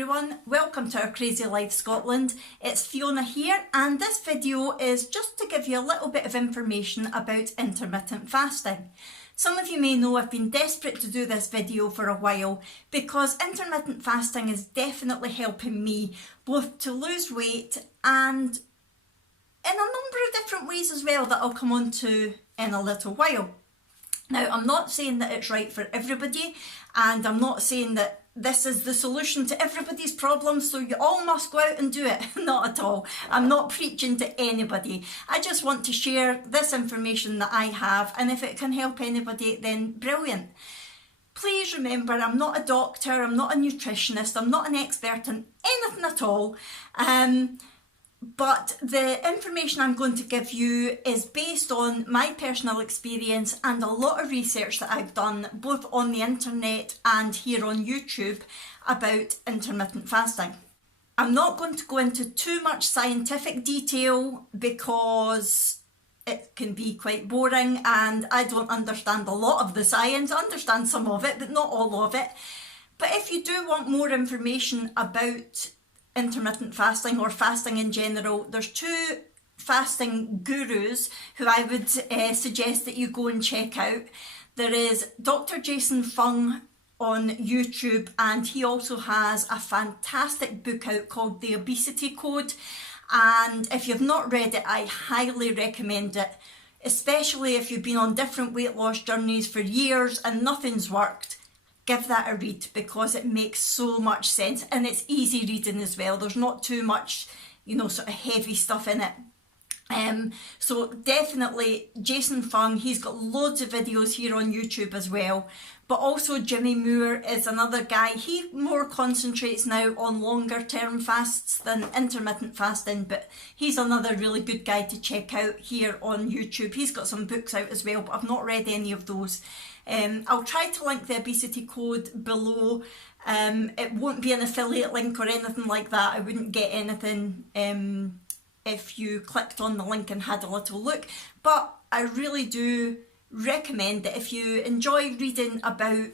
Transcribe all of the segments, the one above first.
everyone, welcome to our Crazy Life Scotland. It's Fiona here, and this video is just to give you a little bit of information about intermittent fasting. Some of you may know I've been desperate to do this video for a while because intermittent fasting is definitely helping me both to lose weight and in a number of different ways as well that I'll come on to in a little while. Now, I'm not saying that it's right for everybody, and I'm not saying that this is the solution to everybody's problems, so you all must go out and do it. Not at all. I'm not preaching to anybody. I just want to share this information that I have, and if it can help anybody, then brilliant. Please remember, I'm not a doctor, I'm not a nutritionist, I'm not an expert in anything at all. But the information I'm going to give you is based on my personal experience and a lot of research that I've done both on the internet and here on YouTube about intermittent fasting. I'm not going to go into too much scientific detail because it can be quite boring and I don't understand a lot of the science. I understand some of it, but not all of it. But if you do want more information about intermittent fasting or fasting in general, there's two fasting gurus who I would suggest that you go and check out. There is Dr. Fung on YouTube, and he also has a fantastic book out called The Obesity Code, and if you've not read it, I highly recommend it, especially if you've been on different weight loss journeys for years and nothing's worked. Give that a read because it makes so much sense and it's easy reading as well. There's not too much, sort of heavy stuff in it. So definitely Jason Fung, he's got loads of videos here on YouTube as well. But also Jimmy Moore is another guy. He more concentrates now on longer term fasts than intermittent fasting, but he's another really good guy to check out here on YouTube. He's got some books out as well, but I've not read any of those. I'll try to link the Obesity Code below. It won't be an affiliate link or anything like that. I wouldn't get anything if you clicked on the link and had a little look. But I really do recommend that if you enjoy reading about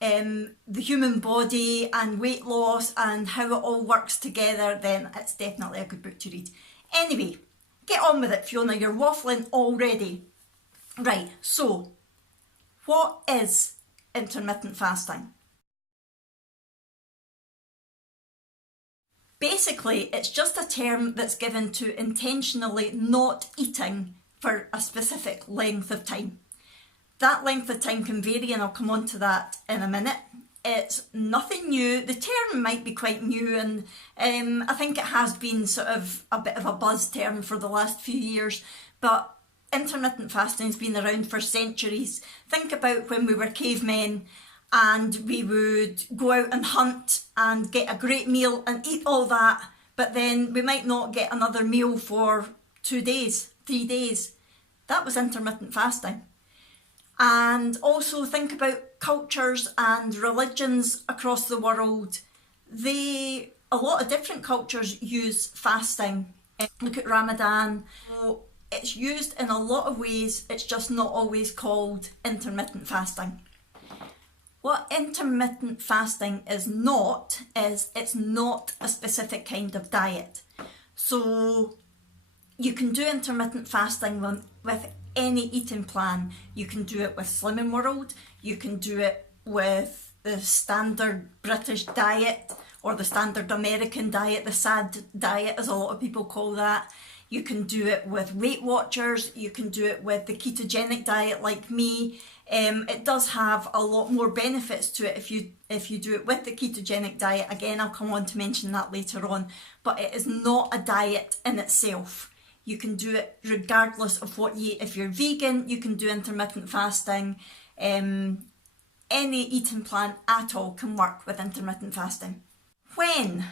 the human body and weight loss and how it all works together, then it's definitely a good book to read. Anyway, get on with it, Fiona. You're waffling already. Right, so what is intermittent fasting? Basically, it's just a term that's given to intentionally not eating for a specific length of time. That length of time can vary, and I'll come on to that in a minute. It's nothing new. The term might be quite new, and I think it has been sort of a bit of a buzz term for the last few years, but intermittent fasting has been around for centuries. Think about when we were cavemen and we would go out and hunt and get a great meal and eat all that, but then we might not get another meal for 2 days, 3 days. That was intermittent fasting. And also think about cultures and religions across the world. A lot of different cultures use fasting. Look at Ramadan. So it's used in a lot of ways, it's just not always called intermittent fasting. What intermittent fasting is it's not a specific kind of diet. So you can do intermittent fasting with any eating plan. You can do it with Slimming World, you can do it with the standard British diet or the standard American diet, the SAD diet as a lot of people call that. You can do it with Weight Watchers, you can do it with the ketogenic diet like me. It does have a lot more benefits to it if you do it with the ketogenic diet. Again, I'll come on to mention that later on, but it is not a diet in itself. You can do it regardless of what you eat. If you're vegan, you can do intermittent fasting. Any eating plan at all can work with intermittent fasting. When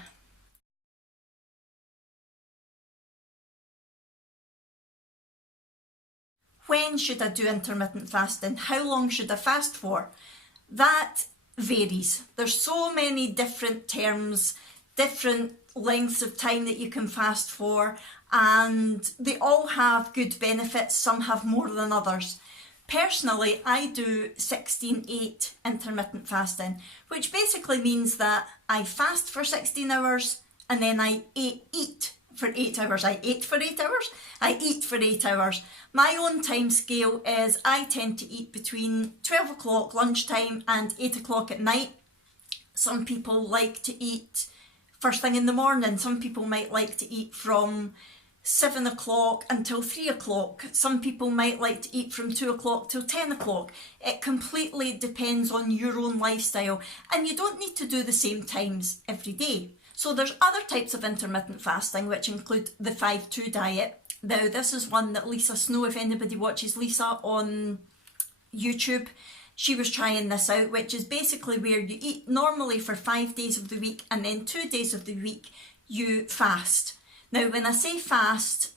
should I do intermittent fasting? How long should I fast for? That varies. There's so many different terms, different lengths of time that you can fast for, and they all have good benefits. Some have more than others. Personally, I do 16-8 intermittent fasting, which basically means that I fast for 16 hours and then I eat for 8 hours. I eat for 8 hours. My own time scale is I tend to eat between 12 o'clock lunchtime and 8 o'clock at night. Some people like to eat first thing in the morning. Some people might like to eat from 7 o'clock until 3 o'clock. Some people might like to eat from 2 o'clock till 10 o'clock. It completely depends on your own lifestyle, and you don't need to do the same times every day. So there's other types of intermittent fasting, which include the 5-2 diet. Now, this is one that Lisa Snow, if anybody watches Lisa on YouTube, she was trying this out, which is basically where you eat normally for 5 days of the week and then 2 days of the week you fast. Now, when I say fast,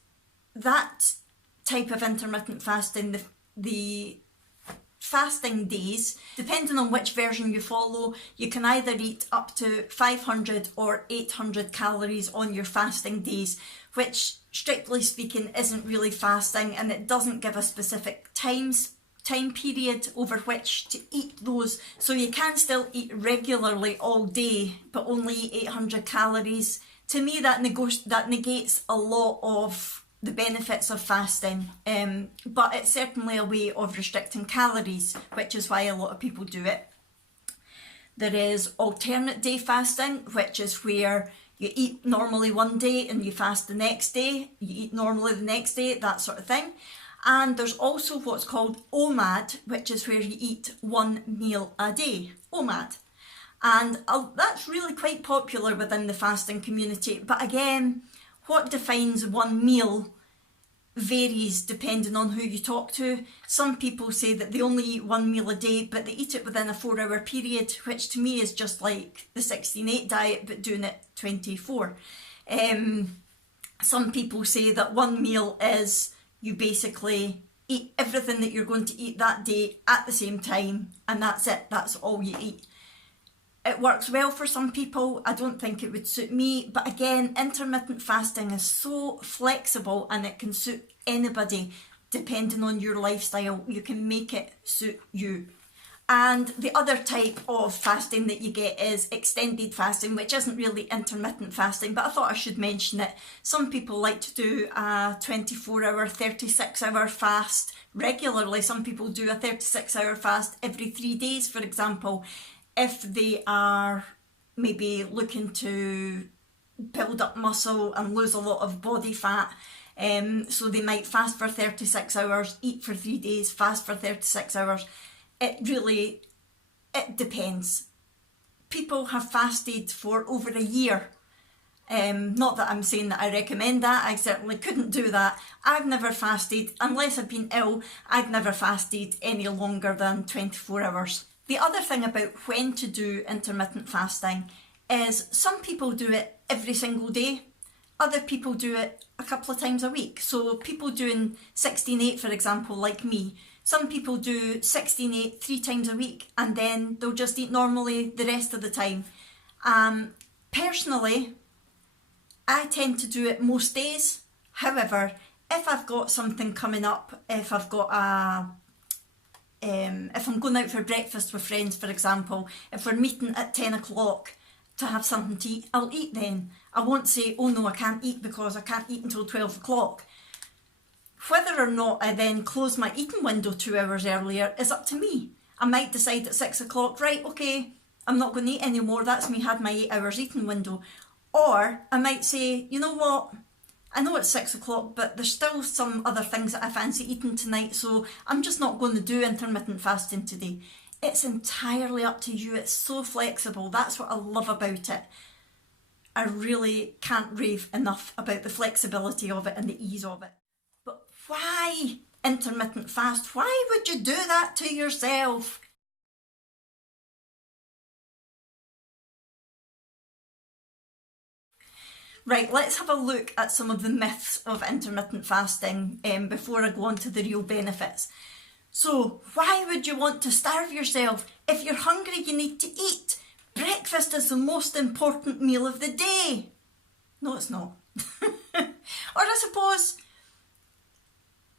that type of intermittent fasting, the fasting days, depending on which version you follow, you can either eat up to 500 or 800 calories on your fasting days, which strictly speaking isn't really fasting, and it doesn't give a specific time period over which to eat those. So you can still eat regularly all day, but only 800 calories. To me, that negates a lot of the benefits of fasting, but it's certainly a way of restricting calories, which is why a lot of people do it. There is alternate day fasting, which is where you eat normally one day and you fast the next day, you eat normally the next day, that sort of thing. And there's also what's called OMAD, which is where you eat one meal a day, OMAD. And that's really quite popular within the fasting community. But again, what defines one meal varies depending on who you talk to. Some people say that they only eat one meal a day, but they eat it within a 4-hour period, which to me is just like the 16-8 diet, but doing it 24. Some people say that one meal is you basically eat everything that you're going to eat that day at the same time, and that's it, that's all you eat. It works well for some people. I don't think it would suit me, but again, intermittent fasting is so flexible and it can suit anybody depending on your lifestyle. You can make it suit you. And the other type of fasting that you get is extended fasting, which isn't really intermittent fasting, but I thought I should mention it. Some people like to do a 24-hour, 36-hour fast regularly. Some people do a 36-hour fast every 3 days, for example, if they are maybe looking to build up muscle and lose a lot of body fat. So they might fast for 36 hours, eat for 3 days, fast for 36 hours. It depends. People have fasted for over a year. Not that I'm saying that I recommend that, I certainly couldn't do that. I've never fasted, unless I've been ill, I've never fasted any longer than 24 hours. The other thing about when to do intermittent fasting is some people do it every single day. Other people do it a couple of times a week. So people doing 16-8, for example, like me, some people do 16-8 3 times a week and then they'll just eat normally the rest of the time. Personally, I tend to do it most days. However, if I've got something coming up, if I've got if I'm going out for breakfast with friends, for example, if we're meeting at 10 o'clock to have something to eat, I'll eat then. I won't say, oh no, I can't eat because I can't eat until 12 o'clock. Whether or not I then close my eating window 2 hours earlier is up to me. I might decide at 6 o'clock, right, okay, I'm not going to eat anymore, that's me had my 8 hours eating window. Or I might say, you know what, I know it's 6 o'clock, but there's still some other things that I fancy eating tonight, so I'm just not going to do intermittent fasting today. It's entirely up to you. It's so flexible. That's what I love about it. I really can't rave enough about the flexibility of it and the ease of it. But why intermittent fast? Why would you do that to yourself? Right, let's have a look at some of the myths of intermittent fasting before I go on to the real benefits. So, why would you want to starve yourself? If you're hungry, you need to eat. Breakfast is the most important meal of the day. No, it's not. Or I suppose,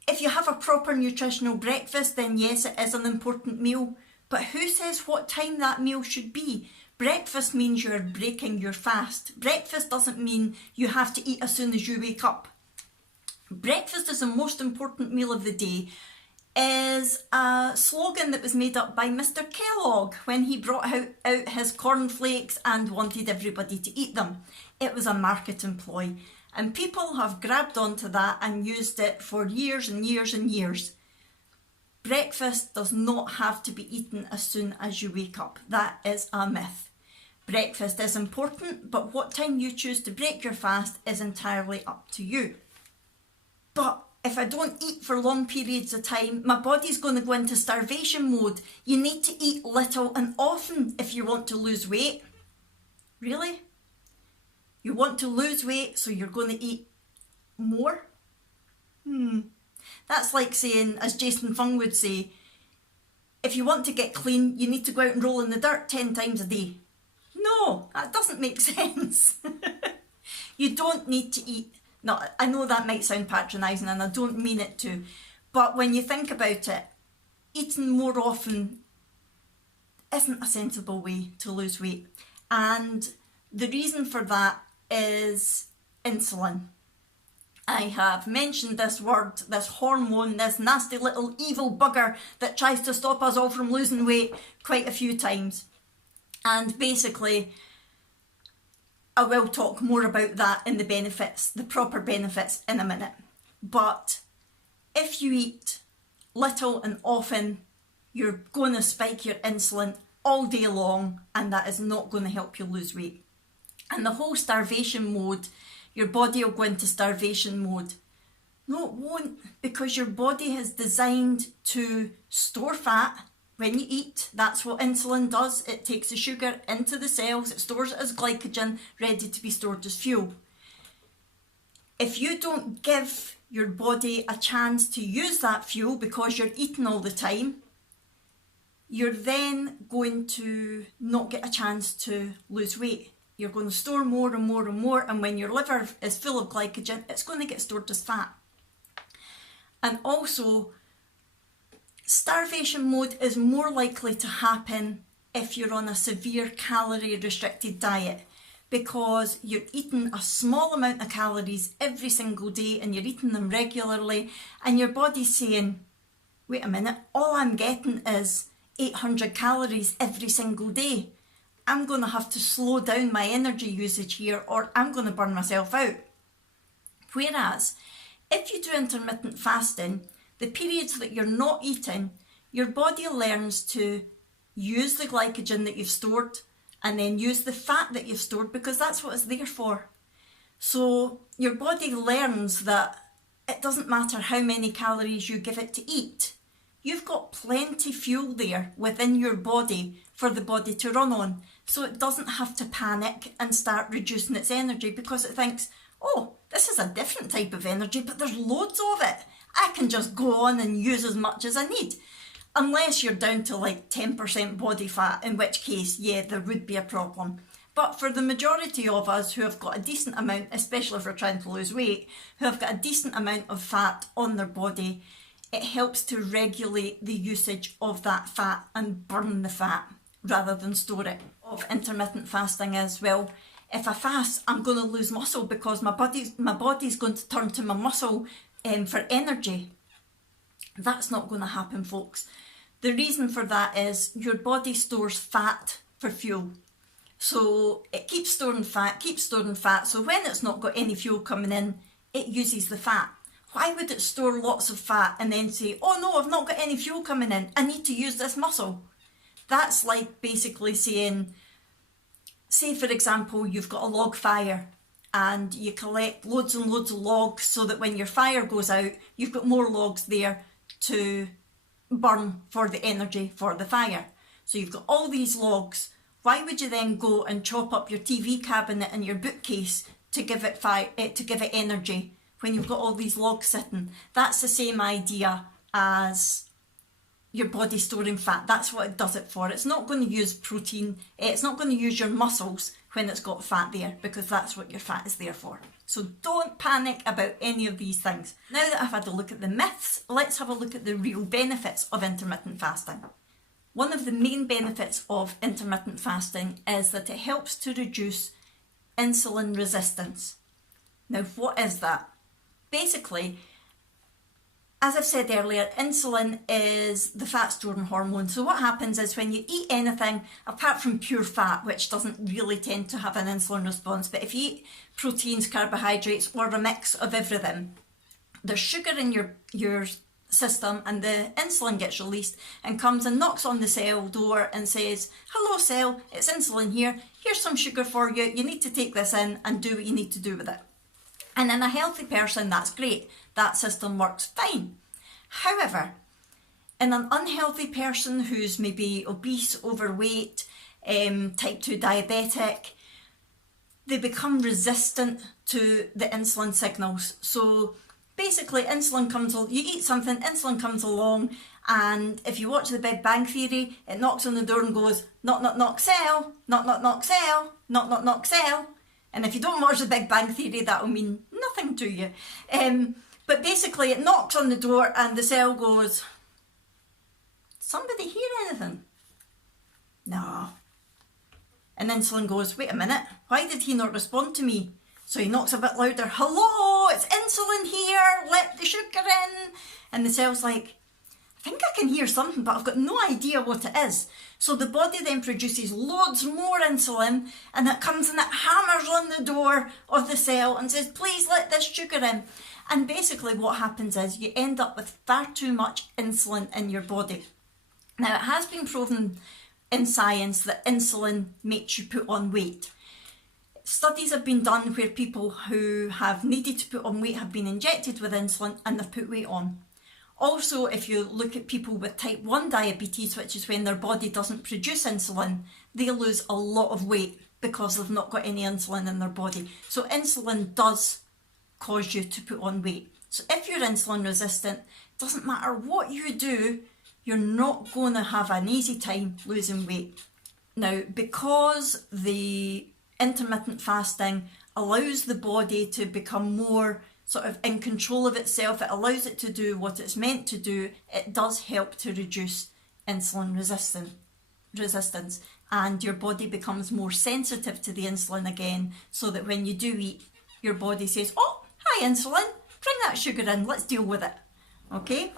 If you have a proper nutritional breakfast, then yes, it is an important meal. But who says what time that meal should be? Breakfast means you're breaking your fast. Breakfast doesn't mean you have to eat as soon as you wake up. Breakfast is the most important meal of the day is a slogan that was made up by Mr. Kellogg when he brought out his cornflakes and wanted everybody to eat them. It was a marketing ploy, and people have grabbed onto that and used it for years and years and years. Breakfast does not have to be eaten as soon as you wake up. That is a myth. Breakfast is important, but what time you choose to break your fast is entirely up to you. But if I don't eat for long periods of time, my body's going to go into starvation mode. You need to eat little and often if you want to lose weight. Really? You want to lose weight, so you're going to eat more? That's like saying, as Jason Fung would say, if you want to get clean, you need to go out and roll in the dirt 10 times a day. No, that doesn't make sense. You don't need to eat. No, I know that might sound patronising and I don't mean it to, but when you think about it, eating more often isn't a sensible way to lose weight. And the reason for that is insulin. I have mentioned this word, this hormone, this nasty little evil bugger that tries to stop us all from losing weight quite a few times. And basically, I will talk more about that in the benefits, the proper benefits in a minute. But if you eat little and often, you're going to spike your insulin all day long, and that is not going to help you lose weight. And the whole starvation mode, your body will go into starvation mode. No, it won't, because your body is designed to store fat. When you eat, that's what insulin does. It takes the sugar into the cells, it stores it as glycogen, ready to be stored as fuel. If you don't give your body a chance to use that fuel because you're eating all the time, you're then going to not get a chance to lose weight. You're going to store more and more and more, and when your liver is full of glycogen, it's going to get stored as fat. And also, starvation mode is more likely to happen if you're on a severe calorie restricted diet, because you're eating a small amount of calories every single day and you're eating them regularly, and your body's saying, wait a minute, all I'm getting is 800 calories every single day. I'm going to have to slow down my energy usage here or I'm going to burn myself out. Whereas, if you do intermittent fasting, the periods that you're not eating, your body learns to use the glycogen that you've stored and then use the fat that you've stored, because that's what it's there for. So your body learns that it doesn't matter how many calories you give it to eat. You've got plenty fuel there within your body for the body to run on. So it doesn't have to panic and start reducing its energy because it thinks, oh, this is a different type of energy, but there's loads of it. I can just go on and use as much as I need. Unless you're down to like 10% body fat, in which case, yeah, there would be a problem. But for the majority of us who have got a decent amount, especially if we're trying to lose weight, who have got a decent amount of fat on their body, it helps to regulate the usage of that fat and burn the fat rather than store it. Of intermittent fasting is, well, if I fast, I'm going to lose muscle because my body's going to turn to my muscle for energy. That's not going to happen, folks. The reason for that is your body stores fat for fuel. So it keeps storing fat. So when it's not got any fuel coming in, it uses the fat. Why would it store lots of fat and then say, oh no, I've not got any fuel coming in, I need to use this muscle? That's like basically saying, say for example, you've got a log fire and you collect loads and loads of logs so that when your fire goes out, you've got more logs there to burn for the energy for the fire. So you've got all these logs. Why would you then go and chop up your TV cabinet and your bookcase to give it energy when you've got all these logs sitting? That's the same idea as your body storing fat. That's what it does it for. It's not going to use protein. It's not going to use your muscles when it's got fat there, because that's what your fat is there for. So don't panic about any of these things. Now that I've had a look at the myths, let's have a look at the real benefits of intermittent fasting. One of the main benefits of intermittent fasting is that it helps to reduce insulin resistance. Now, what is that? Basically, as I've said earlier, insulin is the fat storing hormone. So what happens is when you eat anything, apart from pure fat, which doesn't really tend to have an insulin response, but if you eat proteins, carbohydrates, or a mix of everything, there's sugar in your system, and the insulin gets released and comes and knocks on the cell door and says, hello cell, it's insulin here, here's some sugar for you, you need to take this in and do what you need to do with it. And in a healthy person, that's great, that system works fine. However, in an unhealthy person who's maybe obese, overweight, type 2 diabetic, they become resistant to the insulin signals. So basically, insulin comes, you eat something, insulin comes along, and if you watch The Big Bang Theory, it knocks on the door and goes, knock, knock, knock, cell, knock, knock, knock, cell, knock, knock, knock, cell. And if you don't watch The Big Bang Theory, that will mean nothing to you. But basically, it knocks on the door and the cell goes, somebody hear anything? No. And insulin goes, wait a minute, why did he not respond to me? So he knocks a bit louder, hello, it's insulin here, let the sugar in. And the cell's like, I think I can hear something, but I've got no idea what it is. So the body then produces loads more insulin, and it comes and it hammers on the door of the cell and says, please let this sugar in. And basically what happens is you end up with far too much insulin in your body. Now, it has been proven in science that insulin makes you put on weight. Studies have been done where people who have needed to put on weight have been injected with insulin and they've put weight on. Also, if you look at people with type 1 diabetes, which is when their body doesn't produce insulin, they lose a lot of weight because they've not got any insulin in their body. So insulin does cause you to put on weight. So if you're insulin resistant, it doesn't matter what you do, you're not going to have an easy time losing weight. Now, because the intermittent fasting allows the body to become more sort of in control of itself, it allows it to do what it's meant to do, it does help to reduce insulin resistance, and your body becomes more sensitive to the insulin again, so that when you do eat, your body says, oh, hi insulin, bring that sugar in, let's deal with it. Okay?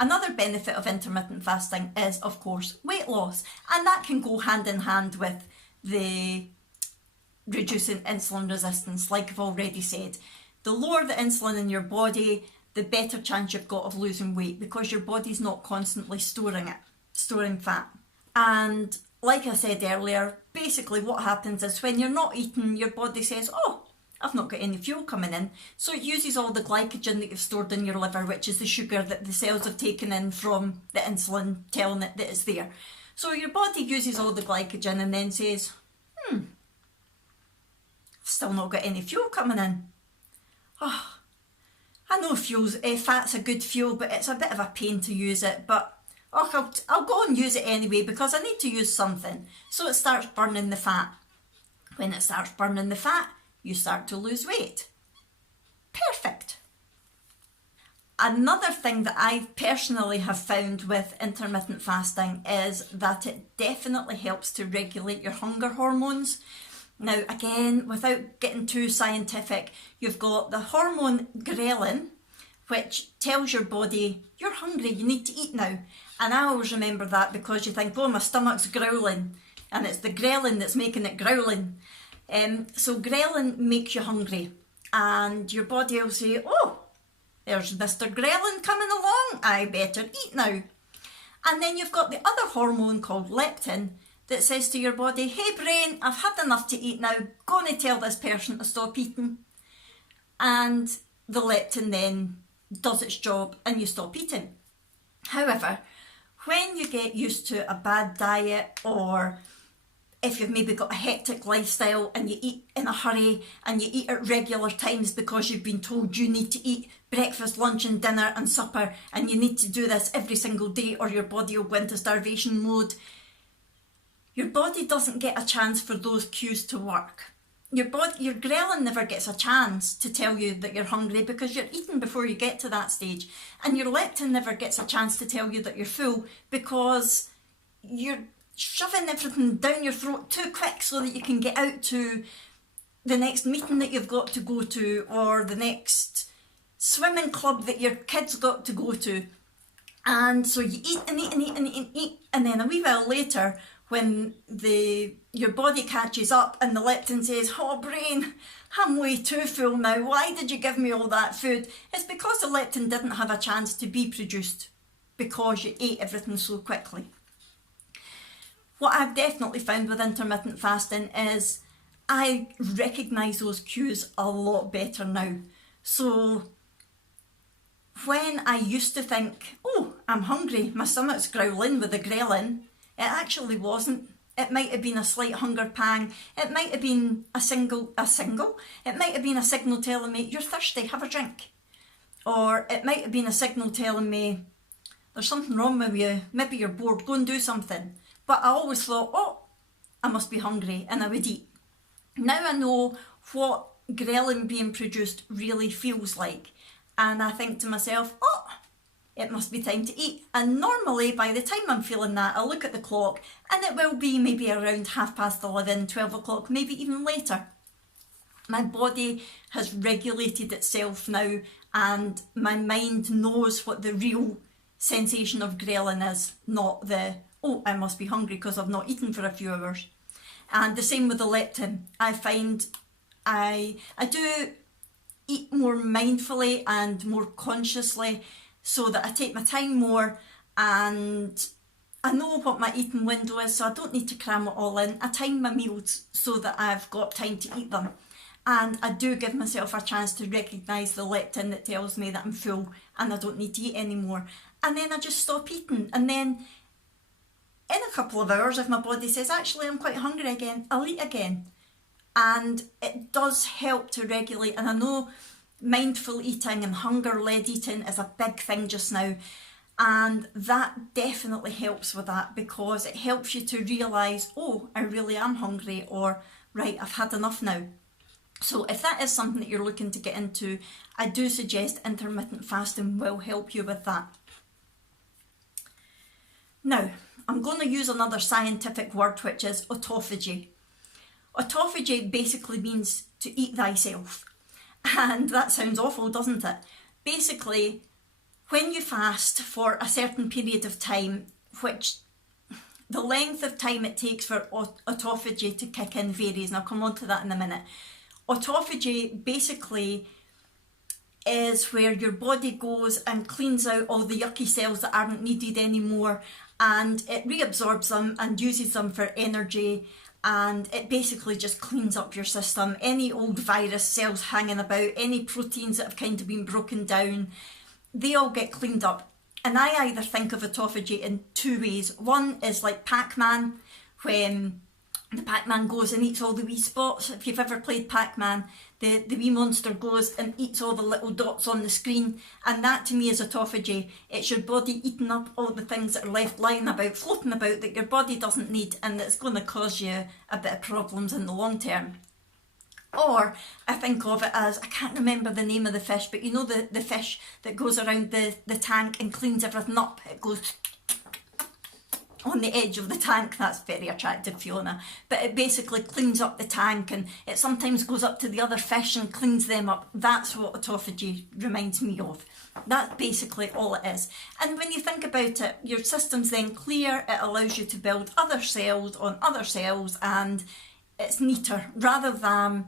Another benefit of intermittent fasting is, of course, weight loss, and that can go hand in hand with the reducing insulin resistance, like I've already said. The lower the insulin in your body, the better chance you've got of losing weight, because your body's not constantly storing fat. And like I said earlier, basically what happens is when you're not eating, your body says, oh, I've not got any fuel coming in. So it uses all the glycogen that you've stored in your liver, which is the sugar that the cells have taken in from the insulin, telling it that it's there. So your body uses all the glycogen and then says, I've still not got any fuel coming in. Oh, I know fat's a good fuel, but it's a bit of a pain to use it. But I'll go and use it anyway because I need to use something. So it starts burning the fat. When it starts burning the fat, you start to lose weight. Perfect. Another thing that I personally have found with intermittent fasting is that it definitely helps to regulate your hunger hormones. Now, again, without getting too scientific, you've got the hormone ghrelin, which tells your body, you're hungry, you need to eat now. And I always remember that because you think, oh, my stomach's growling, and it's the ghrelin that's making it growling. So ghrelin makes you hungry, and your body will say, oh, there's Mr. Ghrelin coming along, I better eat now. And then you've got the other hormone called leptin that says to your body, hey brain, I've had enough to eat now, go and tell this person to stop eating. And the leptin then does its job and you stop eating. However, when you get used to a bad diet or if you've maybe got a hectic lifestyle and you eat in a hurry and you eat at regular times because you've been told you need to eat breakfast, lunch and dinner and supper, and you need to do this every single day or your body will go into starvation mode, your body doesn't get a chance for those cues to work. Your ghrelin never gets a chance to tell you that you're hungry because you're eating before you get to that stage, and your leptin never gets a chance to tell you that you're full because you're shoving everything down your throat too quick so that you can get out to the next meeting that you've got to go to, or the next swimming club that your kids got to go to. And so you eat and eat and eat and eat and eat, and then a wee while later, when your body catches up and the leptin says, oh brain, I'm way too full now, why did you give me all that food? It's because the leptin didn't have a chance to be produced because you ate everything so quickly. What I've definitely found with intermittent fasting is I recognise those cues a lot better now. So when I used to think, oh, I'm hungry, my stomach's growling with the ghrelin, it actually wasn't. It might have been a slight hunger pang. It might have been it might have been a signal telling me, you're thirsty, have a drink. Or it might have been a signal telling me, there's something wrong with you, maybe you're bored, go and do something. But I always thought, oh, I must be hungry, and I would eat. Now I know what ghrelin being produced really feels like. And I think to myself, oh, it must be time to eat. And normally by the time I'm feeling that, I look at the clock and it will be maybe around 11:30, 12 o'clock, maybe even later. My body has regulated itself now, and my mind knows what the real sensation of ghrelin is, not the, oh, I must be hungry because I've not eaten for a few hours. And the same with the leptin. I find I do eat more mindfully and more consciously, so that I take my time more, and I know what my eating window is, so I don't need to cram it all in. I time my meals so that I've got time to eat them. And I do give myself a chance to recognise the leptin that tells me that I'm full and I don't need to eat anymore. And then I just stop eating. And then in a couple of hours, if my body says, actually, I'm quite hungry again, I'll eat again. And it does help to regulate. And I know mindful eating and hunger-led eating is a big thing just now, and that definitely helps with that, because it helps you to realise, oh, I really am hungry, or right, I've had enough now. So if that is something that you're looking to get into, I do suggest intermittent fasting will help you with that. Now, I'm going to use another scientific word, which is autophagy. Autophagy basically means to eat thyself. And that sounds awful, doesn't it? Basically, when you fast for a certain period of time, which the length of time it takes for autophagy to kick in varies, and I'll come on to that in a minute. Autophagy basically is where your body goes and cleans out all the yucky cells that aren't needed anymore, and it reabsorbs them and uses them for energy. And it basically just cleans up your system. Any old virus cells hanging about, any proteins that have kind of been broken down, they all get cleaned up. And I either think of autophagy in two ways. One is like Pac-Man, when the Pac-Man goes and eats all the wee spots. If you've ever played Pac-Man, the wee monster goes and eats all the little dots on the screen, and that to me is autophagy. It's your body eating up all the things that are left lying about, floating about, that your body doesn't need, and that's going to cause you a bit of problems in the long term. Or I think of it as, I can't remember the name of the fish, but you know the fish that goes around the tank and cleans everything up. It goes on the edge of the tank. That's very attractive, Fiona. But it basically cleans up the tank, and it sometimes goes up to the other fish and cleans them up. That's what autophagy reminds me of. That's basically all it is. And when you think about it, your system's then clear. It allows you to build other cells on other cells, and it's neater, rather than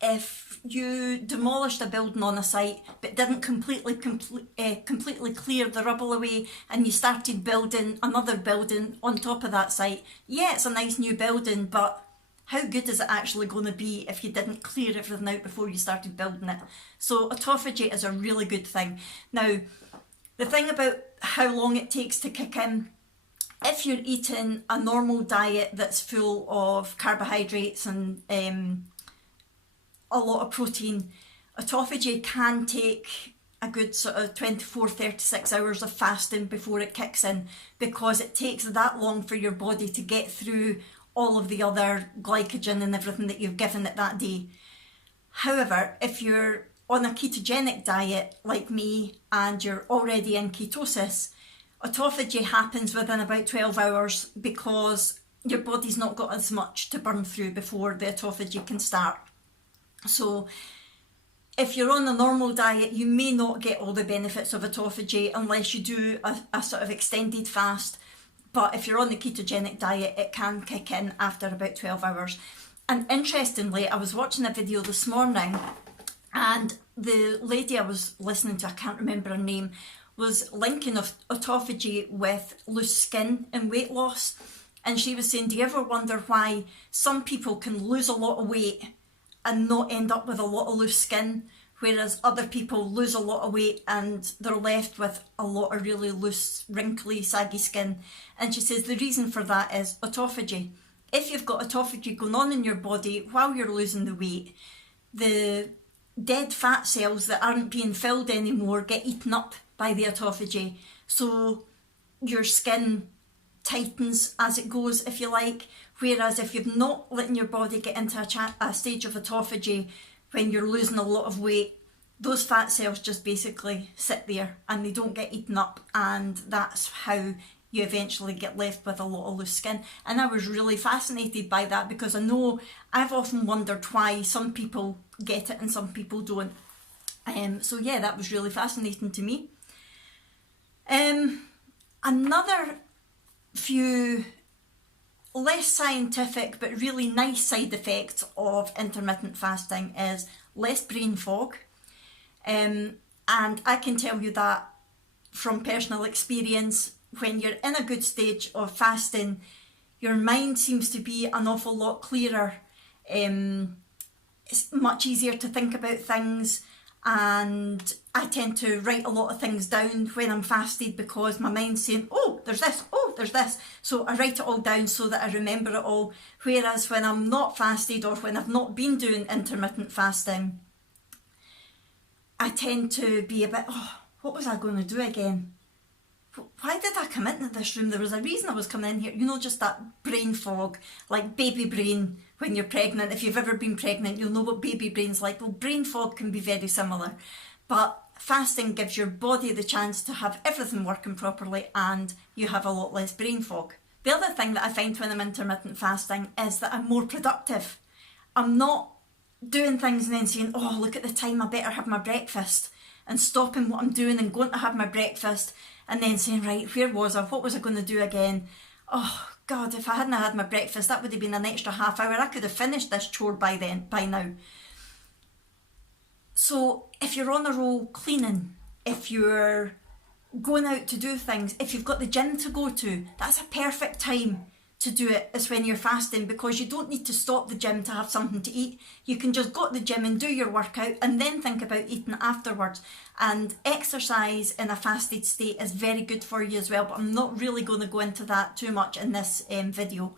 if you demolished a building on a site but didn't completely clear the rubble away, and you started building another building on top of that site. Yeah, it's a nice new building, but how good is it actually going to be if you didn't clear everything out before you started building it? So autophagy is a really good thing. Now, the thing about how long it takes to kick in, if you're eating a normal diet that's full of carbohydrates and a lot of protein, autophagy can take a good sort of 24-36 hours of fasting before it kicks in, because it takes that long for your body to get through all of the other glycogen and everything that you've given it that day. However, if you're on a ketogenic diet like me and you're already in ketosis, autophagy happens within about 12 hours because your body's not got as much to burn through before the autophagy can start. So if you're on a normal diet, you may not get all the benefits of autophagy unless you do a sort of extended fast. But if you're on the ketogenic diet, it can kick in after about 12 hours. And interestingly, I was watching a video this morning, and the lady I was listening to, I can't remember her name, was linking autophagy with loose skin and weight loss. And she was saying, do you ever wonder why some people can lose a lot of weight and not end up with a lot of loose skin, whereas other people lose a lot of weight and they're left with a lot of really loose, wrinkly, saggy skin? And she says the reason for that is autophagy. If you've got autophagy going on in your body while you're losing the weight, the dead fat cells that aren't being filled anymore get eaten up by the autophagy. So your skin tightens as it goes, if you like. Whereas if you've not letting your body get into a stage of autophagy when you're losing a lot of weight, those fat cells just basically sit there and they don't get eaten up, and that's how you eventually get left with a lot of loose skin. And I was really fascinated by that, because I know I've often wondered why some people get it and some people don't. So yeah, that was really fascinating to me. Another few less scientific but really nice side effects of intermittent fasting is less brain fog. And I can tell you that from personal experience. When you're in a good stage of fasting, your mind seems to be an awful lot clearer. It's much easier to think about things, and I tend to write a lot of things down when I'm fasted because my mind's saying, oh, there's this, oh, there's this. So I write it all down so that I remember it all. Whereas when I'm not fasted, or when I've not been doing intermittent fasting, I tend to be a bit, oh, what was I going to do again? Why did I come into this room? There was a reason I was coming in here. You know, just that brain fog, like baby brain when you're pregnant. If you've ever been pregnant, you'll know what baby brain's like. Well, brain fog can be very similar. But fasting gives your body the chance to have everything working properly, and you have a lot less brain fog. The other thing that I find when I'm intermittent fasting is that I'm more productive. I'm not doing things and then saying, oh, look at the time, I better have my breakfast, and stopping what I'm doing and going to have my breakfast, and then saying, right, where was I? What was I going to do again? Oh God, if I hadn't had my breakfast, that would have been an extra half hour. I could have finished this chore by now. So if you're on a roll cleaning, if you're going out to do things, if you've got the gym to go to, that's a perfect time to do it, is when you're fasting, because you don't need to stop the gym to have something to eat. You can just go to the gym and do your workout and then think about eating afterwards. And exercise in a fasted state is very good for you as well, but I'm not really going to go into that too much in this video.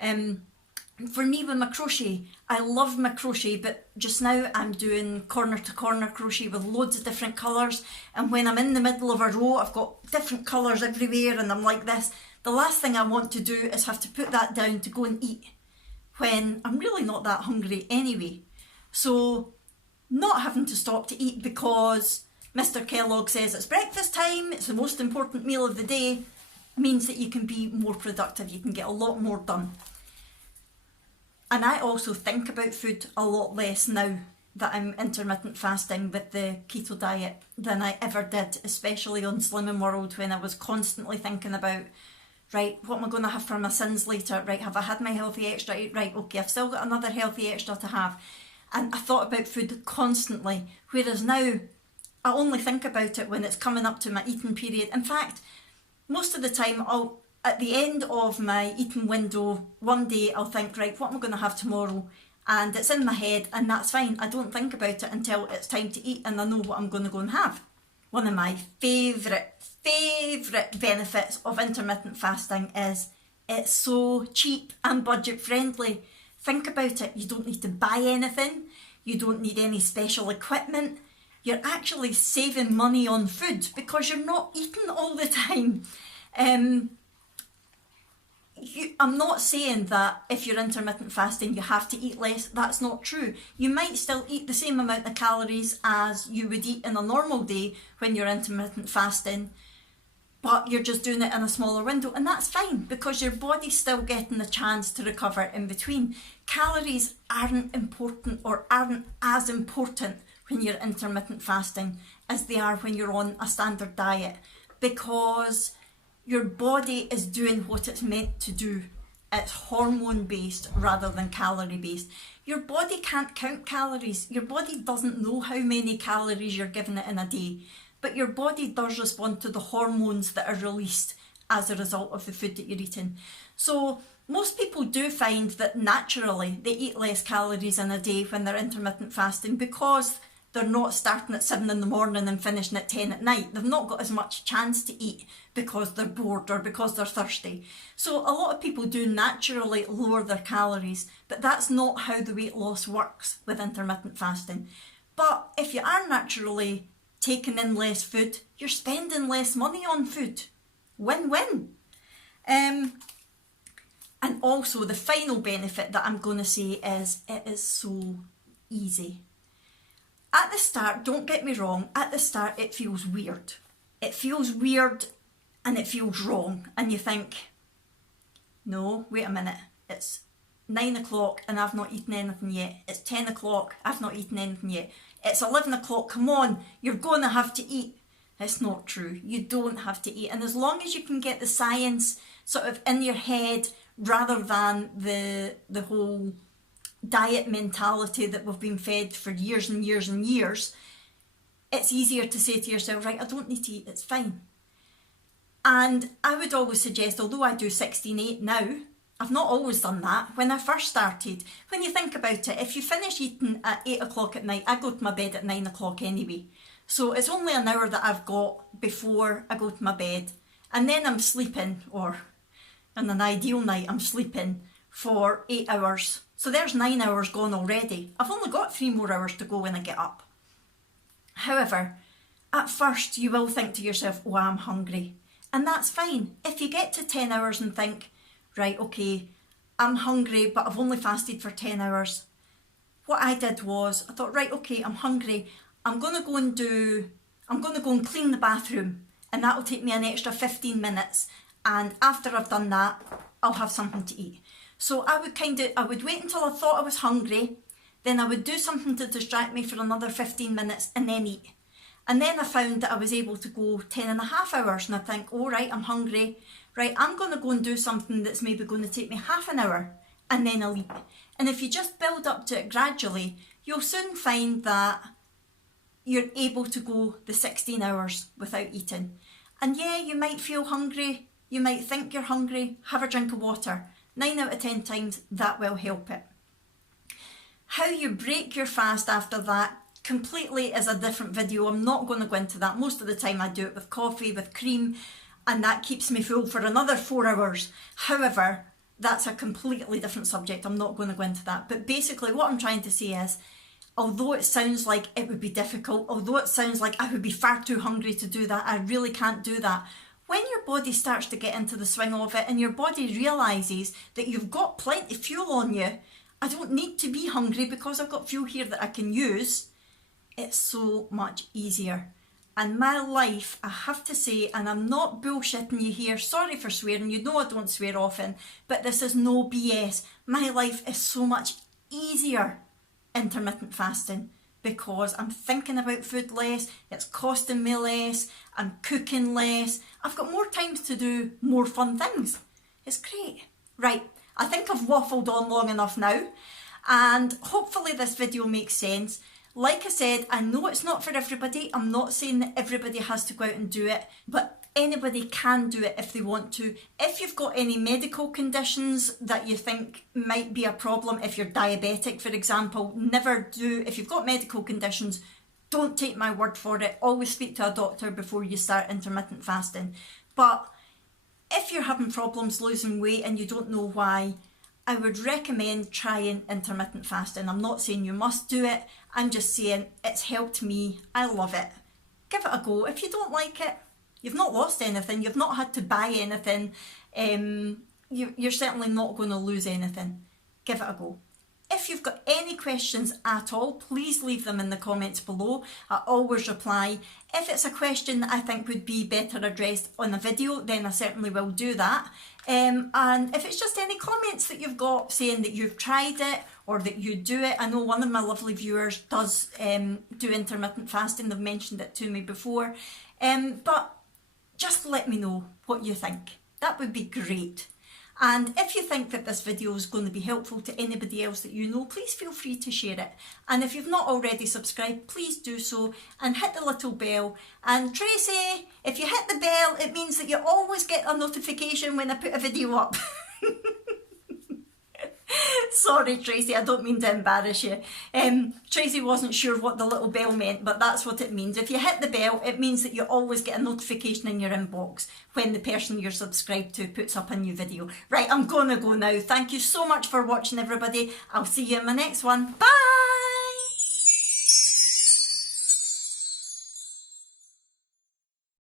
For me with my crochet, I love my crochet, but just now I'm doing corner to corner crochet with loads of different colours, and when I'm in the middle of a row I've got different colours everywhere and I'm like this. The last thing I want to do is have to put that down to go and eat when I'm really not that hungry anyway. So not having to stop to eat because Mr. Kellogg says it's breakfast time, it's the most important meal of the day, means that you can be more productive, you can get a lot more done. And I also think about food a lot less now that I'm intermittent fasting with the keto diet than I ever did, especially on Slimming World, when I was constantly thinking about, right, what am I going to have for my sins later? Right, have I had my healthy extra? Right, okay, I've still got another healthy extra to have. And I thought about food constantly, whereas now I only think about it when it's coming up to my eating period. In fact, most of the time, at the end of my eating window, one day I'll think, right, what am I going to have tomorrow? And it's in my head, and that's fine. I don't think about it until it's time to eat and I know what I'm going to go and have. One of my favourite benefits of intermittent fasting is it's so cheap and budget friendly. Think about it, you don't need to buy anything, you don't need any special equipment, you're actually saving money on food because you're not eating all the time. I'm not saying that if you're intermittent fasting you have to eat less, that's not true. You might still eat the same amount of calories as you would eat in a normal day when you're intermittent fasting, but you're just doing it in a smaller window, and that's fine because your body's still getting the chance to recover in between. Calories aren't important or aren't as important when you're intermittent fasting as they are when you're on a standard diet, because your body is doing what it's meant to do. It's hormone based rather than calorie based. Your body can't count calories. Your body doesn't know how many calories you're giving it in a day, but your body does respond to the hormones that are released as a result of the food that you're eating. So most people do find that naturally they eat less calories in a day when they're intermittent fasting because they're not starting at 7 in the morning and finishing at 10 at night. They've not got as much chance to eat because they're bored or because they're thirsty. So a lot of people do naturally lower their calories, but that's not how the weight loss works with intermittent fasting. But if you are naturally taking in less food, you're spending less money on food. Win-win. And also the final benefit that I'm going to say is it is so easy. At the start, don't get me wrong, at the start it feels weird. It feels weird and it feels wrong. And you think, no, wait a minute, it's 9 o'clock and I've not eaten anything yet. It's 10 o'clock, I've not eaten anything yet. It's 11 o'clock, come on, you're going to have to eat. It's not true, you don't have to eat. And as long as you can get the science sort of in your head rather than the whole diet mentality that we've been fed for years and years and years, it's easier to say to yourself, right, I don't need to eat, it's fine. And I would always suggest, although I do 16-8 now, I've not always done that. When I first started, when you think about it, if you finish eating at 8 o'clock at night, I go to my bed at 9 o'clock anyway. So it's only an hour that I've got before I go to my bed. And then I'm sleeping, or on an ideal night, I'm sleeping for 8 hours. So there's 9 hours gone already. I've only got 3 more hours to go when I get up. However, at first you will think to yourself, oh, I'm hungry. And that's fine. If you get to 10 hours and think, right, okay, I'm hungry, but I've only fasted for 10 hours. What I did was, I thought, right, okay, I'm hungry. I'm going to go and clean the bathroom, and that'll take me an extra 15 minutes. And after I've done that, I'll have something to eat. So I would wait until I thought I was hungry, then I would do something to distract me for another 15 minutes and then eat. And then I found that I was able to go 10.5 hours, and I think, oh right, I'm hungry, right, I'm going to go and do something that's maybe going to take me half an hour, and then I'll eat. And if you just build up to it gradually, you'll soon find that you're able to go the 16 hours without eating. And yeah, you might feel hungry, you might think you're hungry, have a drink of water. 9 out of 10 times that will help it. How you break your fast after that completely is a different video. I'm not going to go into that. Most of the time I do it with coffee, with cream, and that keeps me full for another 4 hours. However, that's a completely different subject. I'm not going to go into that. But basically what I'm trying to say is, although it sounds like it would be difficult, although it sounds like I would be far too hungry to do that, I really can't do that. When your body starts to get into the swing of it and your body realises that you've got plenty of fuel on you, I don't need to be hungry because I've got fuel here that I can use, it's so much easier. And my life, I have to say, and I'm not bullshitting you here, sorry for swearing, you know I don't swear often, but this is no BS. My life is so much easier intermittent fasting because I'm thinking about food less, it's costing me less, I'm cooking less, I've got more time to do more fun things. It's great. Right, I think I've waffled on long enough now, and hopefully this video makes sense. Like I said, I know it's not for everybody. I'm not saying that everybody has to go out and do it, but anybody can do it if they want to. If you've got any medical conditions that you think might be a problem, if you're diabetic, for example, never do, if you've got medical conditions, don't take my word for it. Always speak to a doctor before you start intermittent fasting. But if you're having problems losing weight and you don't know why, I would recommend trying intermittent fasting. I'm not saying you must do it. I'm just saying it's helped me. I love it. Give it a go. If you don't like it, you've not lost anything. You've not had to buy anything. You're certainly not going to lose anything. Give it a go. If you've got any questions at all, please leave them in the comments below. I always reply. If it's a question that I think would be better addressed on a video, then I certainly will do that. And if it's just any comments that you've got saying that you've tried it or that you do it, I know one of my lovely viewers does do intermittent fasting. They've mentioned it to me before. But just let me know what you think. That would be great. And if you think that this video is going to be helpful to anybody else that you know, please feel free to share it. And if you've not already subscribed, please do so and hit the little bell. And Tracy, if you hit the bell, it means that you always get a notification when I put a video up. Sorry Tracy, I don't mean to embarrass you. Tracy wasn't sure what the little bell meant, but that's what it means. If you hit the bell, it means that you always get a notification in your inbox when the person you're subscribed to puts up a new video. Right, I'm gonna go now. Thank you so much for watching, everybody. I'll see you in my next one. Bye!